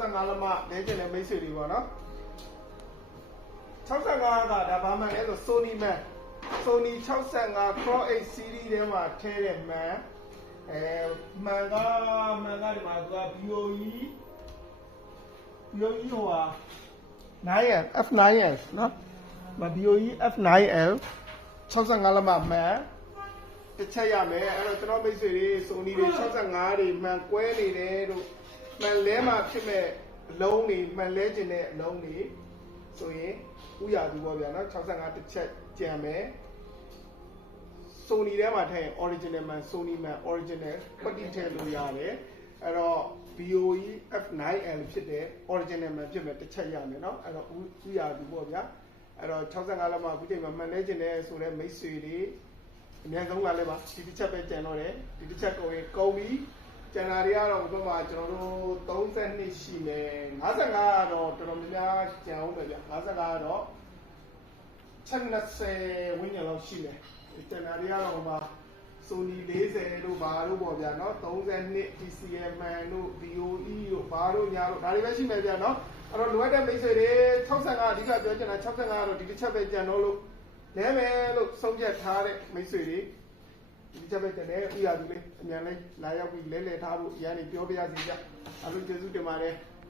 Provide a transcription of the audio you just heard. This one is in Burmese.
65လမလဲကျင်တဲ့မိတ်ဆွေတွေပေါ့နော်65ကဒါဘာမှလဲဆို Sony man Sony 65 Pro 8 series ထဲမှာထည့်တဲ့မှန်မှန်ကဒီမှာသူက BOE ဟိုဟာ 9L F9L နော်မ BOE F9L 65လမမှန်တစ်ချက်ရမယ်အဲ့တော့ကျွန်တော်မိတ်ဆွေတွေ Sony တွေ65တွေမှန်ကွဲနေတယ်တို့မှန်လဲမှာဖြစ်မဲ့အလုံးတွေမှန်လဲခြင်းတဲ့အလုံးတွေဆိုရင်ဥရသူပေါ့ဗျာနော်65တစ်ချက်ကြံမယ် Sony ထဲမှာထည့်ရင် original man Sony man original ပတ်တိထည့်လို့ရတယ်အဲ့တော့ BOE F9L ဖြစ်တဲ့ original man ဖြစ်မဲ့တစ်ချက်ရမယ်เนาะအဲ့တော့ဥရသူပေါ့ဗျာအဲ့တော့65လောက်မှအခုချိန်မှာမှန်လဲခြင်းတဲ့ဆိုတဲ့မိတ်ဆွေတွေအများဆုံးကလည်းပါဒီတစ်ချက်ပဲကြံတော့တယ်ဒီတစ်ချက်ကုန်ရင်ကုန်ပြီကျန်တာတွေကတော့ဘယ်မှာကျွန်တော်တို့32ရှိမယ်55ကတော့တော်တော်များများကြံအောင်ပဲဗျ55ကတော့70ဝန်းကျင်လောက်ရှိမယ်ကျန်တာတွေကတော့ဟိုမှာ Sony 40တို့ဘာတို့ပေါ့ဗျာเนาะ32 TCL man တို့ BOE တို့ဘာတို့ညာတို့ဒါတွေပဲရှိမယ်ဗျာเนาะအဲ့တော့လိုအပ်တဲ့မိတ်ဆွေတွေ65အဓိကပြောချင်တာ65ကတော့ဒီတစ်ချက်ပဲကြံတော့လို့လဲမယ်လို့ဆုံးဖြတ်ထားတဲ့မိတ်ဆွေတွေဒီချက်ပဲတဲ့ဥရသူလေးအမြန်လေးလာရောက်ပြီးလဲထားဖို့ရန်နေပြောပြရစီကြအားလုံးကျေးဇူးတင်ပါတယ်